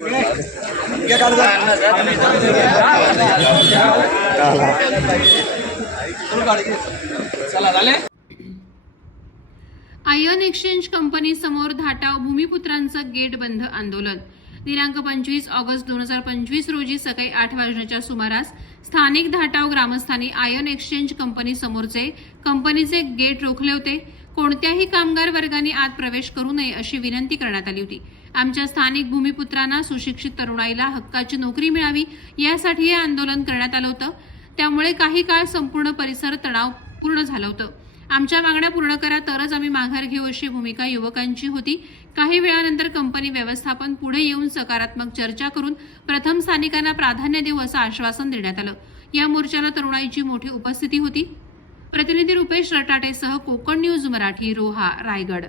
Ion exchange company समोर Dhatav भूमिपुत्रांचं gate बंद आंदोलन. दिनांक पंचवीस ऑगस्ट दोन हजार पंचवीस रोजी सकाळी आठ वाजण्याच्या सुमारास स्थानिक धाटाव ग्रामस्थांनी आयन एक्सचेंज कंपनी समोरचे कंपनीचे गेट रोखले होते. कोणत्याही कामगार वर्गाने आत प्रवेश करू नये अशी विनंती करण्यात आली होती. आमच्या स्थानिक भूमिपुत्रांना सुशिक्षित तरुणाईला हक्काची नोकरी मिळावी यासाठी हे आंदोलन करण्यात आलं होतं. त्यामुळे काही काळ संपूर्ण परिसर तणावपूर्ण झालं होतं. आमच्या मागण्या पूर्ण करा तरच आम्ही माघार घेऊ अशी भूमिका युवकांची होती. काही वेळानंतर कंपनी व्यवस्थापन पुढे येऊन सकारात्मक चर्चा करून प्रथम स्थानिकांना प्राधान्य देऊ असं आश्वासन देण्यात आलं. या मोर्चाला तरुणाईची मोठी उपस्थिती होती. प्रतिनिधी रुपेश रटाटेसह कोकण न्यूज मराठी रोहा रायगड.